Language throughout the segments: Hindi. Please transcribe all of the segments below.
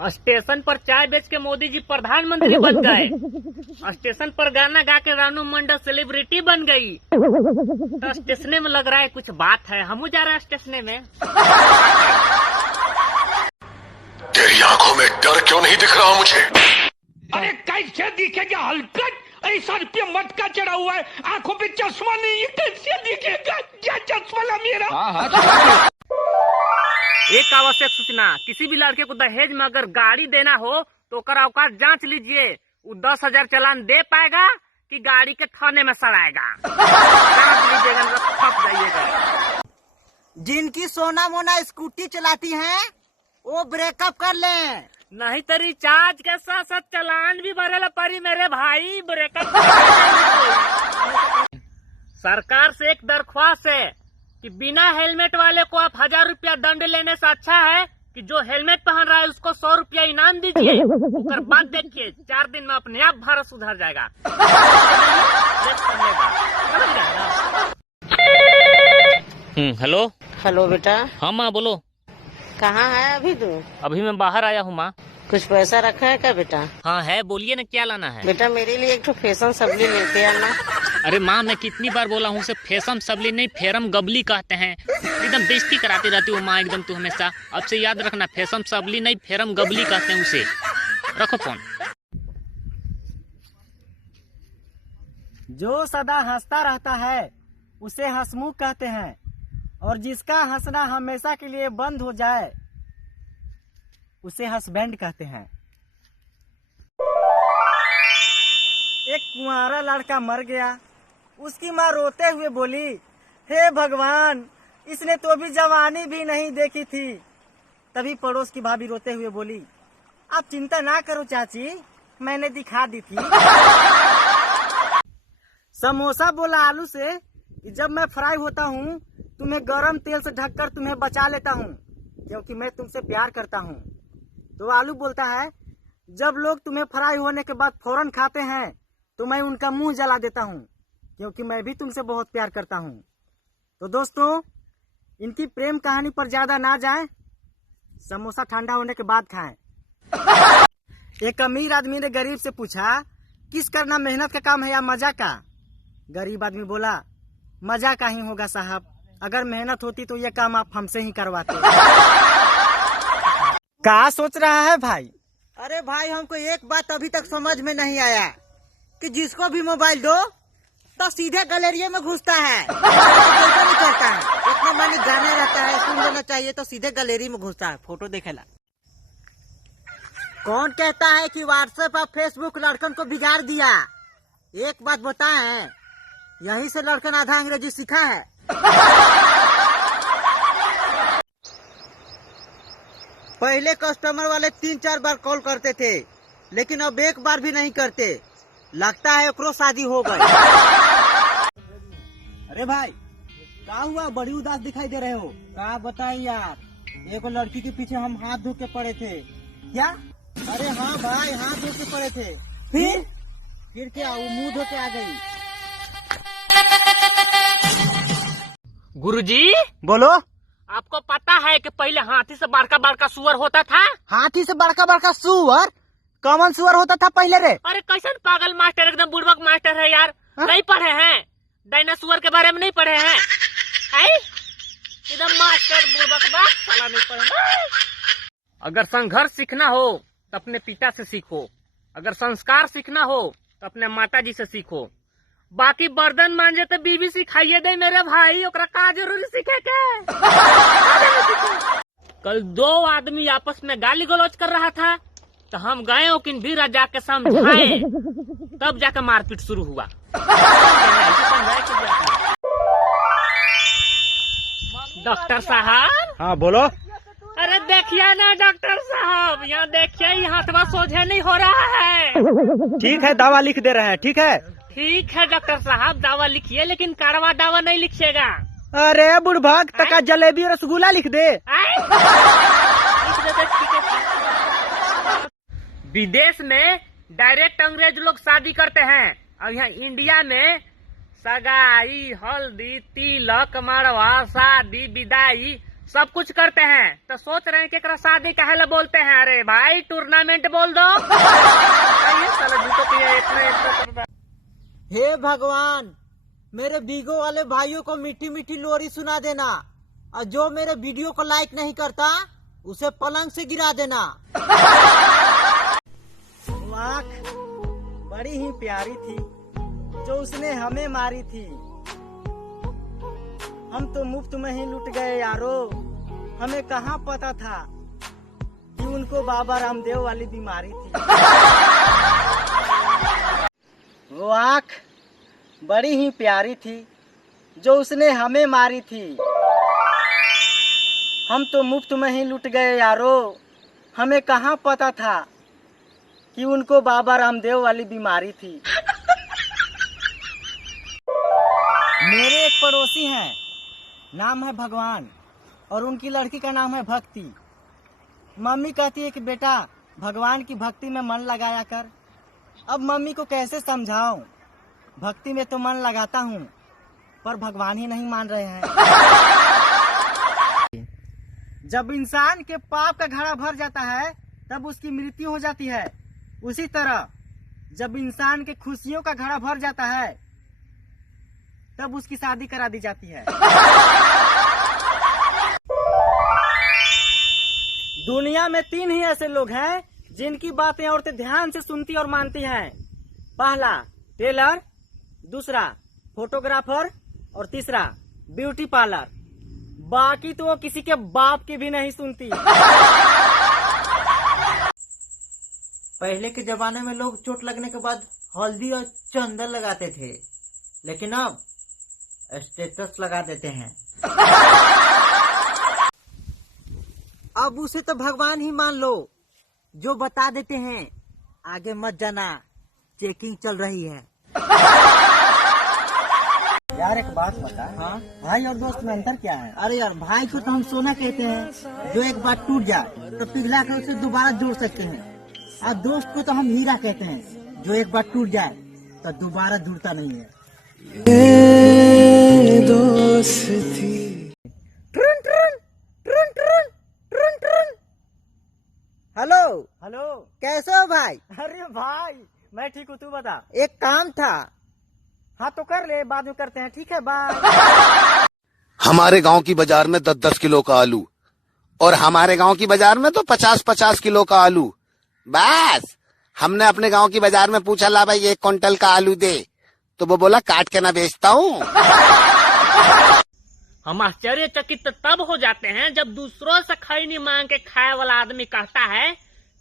स्टेशन पर चाय बेच के मोदी जी प्रधानमंत्री बन गए। स्टेशन पर गाना गा के रानू मंडल सेलिब्रिटी बन गई। तो स्टेशन में लग रहा है कुछ बात है, हम जा रहे हैं स्टेशन में। तेरी आंखों में डर क्यों नहीं दिख रहा मुझे? अरे कैसे दिखेगा हलकट, ऐसा रुपया मत का चढ़ा हुआ है, आंखों पे चश्मा नहीं है, कैसे दिखेगा? क्या चश्मा ला मेरा? एक आवश्यक सूचना, किसी भी लड़के को दहेज में अगर गाड़ी देना हो तो ओकर औकात जांच लीजिए। वो 10,000 चालान दे पाएगा कि गाड़ी के थाने में सड़ाएगा। जांच लीजिएगा, फंस जाइएगा। जिनकी सोना मोना स्कूटी चलाती हैं वो ब्रेकअप कर लें, नहीं तो रिचार्ज के साथ साथ चालान भी भरे पड़ी मेरे भाई। ब्रेकअप सरकार से एक दरख्वास्त है कि बिना हेलमेट वाले को आप 1000 रुपया दंड लेने से अच्छा है कि जो हेलमेट पहन रहा है उसको 100 रुपया इनाम दीजिए। उसके बाद देखिए 4 दिन में अपने आप भारत सुधर जाएगा। हेलो हेलो बेटा। हाँ माँ बोलो। कहाँ है अभी तू? अभी मैं बाहर आया हूँ माँ। कुछ पैसा रखा है क्या बेटा? हाँ है, बोलिए ना क्या लाना है। बेटा मेरे लिए एक तो फैशन सबली लेके आना। अरे माँ मैं कितनी बार बोला हूँ, उसे फैशन सबली नहीं फेरम गबली कहते हैं। एकदम बेइज्जती कराती रहती हूँ माँ, एकदम तू हमेशा। अब से याद रखना, फैशन सबली नहीं फेरम गबली कहते हैं उसे। रखो फोन। जो सदा हंसता रहता है उसे हंसमुख कहते हैं, और जिसका हंसना हमेशा के लिए बंद हो जाए उसे हंसबैंड कहते हैं। एक कुंवारा लड़का मर गया। उसकी माँ रोते हुए बोली, हे भगवान, इसने तो भी जवानी भी नहीं देखी थी। तभी पड़ोस की भाभी रोते हुए बोली, आप चिंता ना करो चाची, मैंने दिखा दी थी। समोसा बोला आलू से, जब मैं फ्राई होता हूँ तुम्हें गरम तेल से ढककर तुम्हें बचा लेता हूँ, क्योंकि मैं तुमसे प्यार करता हूँ। तो आलू बोलता है, जब लोग तुम्हें फ्राई होने के बाद फौरन खाते हैं तो मैं उनका मुंह जला देता हूँ, क्योंकि मैं भी तुमसे बहुत प्यार करता हूँ। तो दोस्तों, इनकी प्रेम कहानी पर ज्यादा ना जाएं, समोसा ठंडा होने के बाद खाएं। एक अमीर आदमी ने गरीब से पूछा, किस करना मेहनत का काम है या मजा का? गरीब आदमी बोला, मजा का ही होगा साहब, अगर मेहनत होती तो ये काम आप हमसे ही करवाते। क्या सोच रहा है भाई? अरे भाई, हमको एक बात अभी तक समझ में नहीं आया कि जिसको भी मोबाइल दो तो सीधे गैलरी में घुसता है, नहीं करता है। इतना मानी गाना रहता है, सुन लेना चाहिए तो सीधे गैलरी में घुसता है, फोटो देखेला। कौन कहता है कि व्हाट्सएप और फेसबुक लड़कन को बिगाड़ दिया? एक बात बताएं, यहीं से लड़कन आधा अंग्रेजी सीखा है। पहले कस्टमर वाले 3-4 बार कॉल करते थे, लेकिन अब एक बार भी नहीं करते। लगता है ओकरो शादी हो गई। अरे भाई, क्या हुआ? बड़ी उदास दिखाई दे रहे हो। क्या बताएं यार, एक लड़की के पीछे हम हाथ धो के पड़े थे। क्या? अरे हाँ भाई, हाथ धो के पड़े थे। फिर क्या? वो मुंह धो के आ गई। गुरुजी बोलो। आपको पता है कि पहले हाथी से बड़का बड़का सुअर होता था? हाथी से बड़का बड़का सुअर? कौन सुअर होता था पहले रे? अरे कैसन पागल मास्टर, एकदम बुड़बक मास्टर है यार। नहीं पढ़े हैं? डायनासोर के बारे में नहीं पढ़े हैं? एकदम मास्टर बुड़बक साला नहीं पढ़े। अगर संघर्ष सीखना हो तो अपने पिता से सीखो, अगर संस्कार सीखना हो तो अपने माता जी से सीखो। बाकी बर्तन मांजे तो बीबी सिखाइए दे मेरे भाई, ओकरा का जरूरी सीखे के। कल 2 आदमी आपस में गाली गलौज कर रहा था, तो हम गए वकील भी जाके समझाए, तब जाकर मारपीट शुरू हुआ। डॉक्टर साहब। हाँ बोलो। अरे देखिए ना डॉक्टर साहब, यहाँ देखिए, यहाँ थोड़ा सोझे नहीं हो रहा है। ठीक है, दवा लिख दे रहे हैं। ठीक है, ठीक है डॉक्टर साहब, दवा लिखिए, लेकिन कारवा दवा नहीं लिखिएगा। अरे बुढ़भग, तका जलेबी और रसगुल्ला लिख दे। विदेश में डायरेक्ट अंग्रेज लोग शादी करते हैं, और यहाँ इंडिया में सगाई, हल्दी, तिलक, मड़वा, शादी, विदाई सब कुछ करते हैं तो सोच रहे हैं कि एकरा शादी काहे बोलते हैं। अरे भाई टूर्नामेंट बोल दो। साला जूतों के लिए इतना हे भगवान, मेरे बीगो वाले भाइयों को मीठी मीठी लोरी सुना देना, और जो मेरे वीडियो को लाइक नहीं करता उसे पलंग से गिरा देना। आँख बड़ी ही प्यारी थी जो उसने हमें मारी थी। हम तो मुफ्त में ही लुट गए यारो, हमें कहाँ पता था कि उनको बाबा रामदेव वाली बीमारी थी। वो आँख बड़ी ही प्यारी थी जो उसने हमें मारी थी। हम तो मुफ्त में ही लुट गए यारो, हमें कहाँ पता था कि उनको बाबा रामदेव वाली बीमारी थी। मेरे एक पड़ोसी हैं, नाम है भगवान, और उनकी लड़की का नाम है भक्ति। मम्मी कहती है कि बेटा भगवान की भक्ति में मन लगाया कर। अब मम्मी को कैसे समझाऊं, भक्ति में तो मन लगाता हूँ पर भगवान ही नहीं मान रहे हैं। जब इंसान के पाप का घड़ा भर जाता है तब उसकी मृत्यु हो जाती है। उसी तरह जब इंसान के खुशियों का घड़ा भर जाता है तब उसकी शादी करा दी जाती है। दुनिया में 3 ही ऐसे लोग हैं जिनकी बातें औरतें ध्यान से सुनती और मानती हैं। पहला टेलर, दूसरा फोटोग्राफर और तीसरा ब्यूटी पार्लर। बाकी तो वो किसी के बाप की भी नहीं सुनती। पहले के जमाने में लोग चोट लगने के बाद हल्दी और चंदन लगाते थे, लेकिन अब स्टेटस लगा देते हैं। अब उसे तो भगवान ही मान लो जो बता देते हैं आगे मत जाना, चेकिंग चल रही है। यार एक बात बता। हाँ? भाई और दोस्त में अंतर क्या है? अरे यार भाई को तो हम सोना कहते हैं, जो एक बार टूट जाए तो पिघला कर उसे दोबारा जोड़ सकते हैं, और दोस्त को तो हम हीरा कहते हैं, जो एक बार टूट जाए तो दोबारा जुड़ता नहीं है। दोस्ती। हेलो हेलो, कैसे हो भाई? अरे भाई मैं ठीक हूँ, तू बता। एक काम था। हाँ तो कर ले, बाद में करते हैं, ठीक है बाय। हमारे गांव की बाजार में 10-10 किलो का आलू, और हमारे गांव की बाजार में तो 50-50 किलो का आलू। बस हमने अपने गांव की बाजार में पूछा, ला भाई 1 क्विंटल का आलू दे, तो वो बोला काट के ना बेचता हूँ। हम आश्चर्यचकित तब हो जाते हैं जब दूसरों से खैनी मांग के खाए वाला आदमी कहता है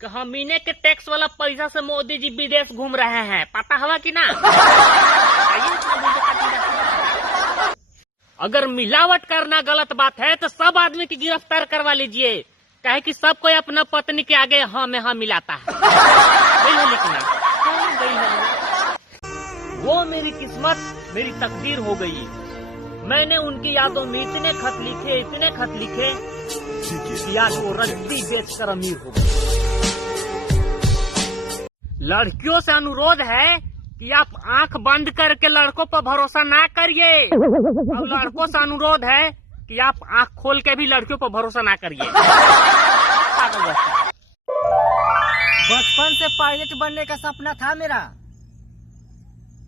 कि हम इन्हें के टैक्स वाला पैसा से मोदी जी विदेश घूम रहे हैं। पता हुआ कि ना? अगर मिलावट करना गलत बात है तो सब आदमी की गिरफ्तार करवा लीजिए, काहे कि सब कोई अपना पत्नी के आगे हाँ में हाँ मिलाता है। वो मेरी किस्मत, मेरी तकदीर हो गई। मैंने उनकी यादों में इतने खत लिखे कि आज वो रद्दी बेचकर अमीर हो गए। लड़कियों से अनुरोध है कि आप आंख बंद करके लड़कों पर भरोसा ना करिए, और लड़कों से अनुरोध है कि आप आंख खोल के भी लड़कियों पर भरोसा ना करिए। बचपन से पायलट बनने का सपना था मेरा,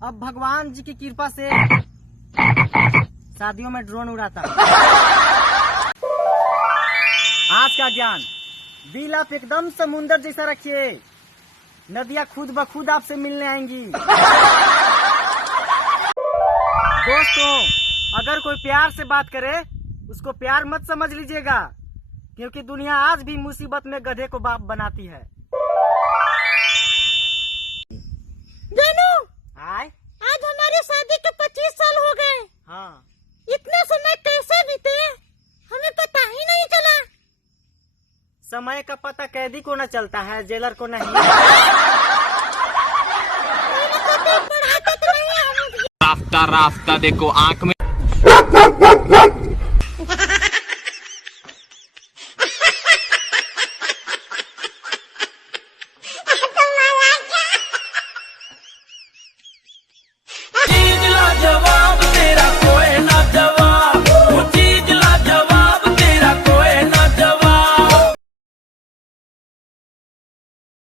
अब भगवान जी की कृपा से शादियों में ड्रोन उड़ाता। आज का ज्ञान, दिल आप एकदम समुंदर जैसा रखिए, नदियां खुद ब खुद आपसे मिलने आएंगी। दोस्तों, अगर कोई प्यार से बात करे उसको प्यार मत समझ लीजिएगा, क्योंकि दुनिया आज भी मुसीबत में गधे को बाप बनाती है। जानू, आए? आज हमारी शादी के 25 साल हो गए। हाँ। इतने समय कैसे बीते हमें पता ही नहीं चला। समय का पता कैदी को न चलता है, जेलर को नहीं। रास्ता देखो आंख में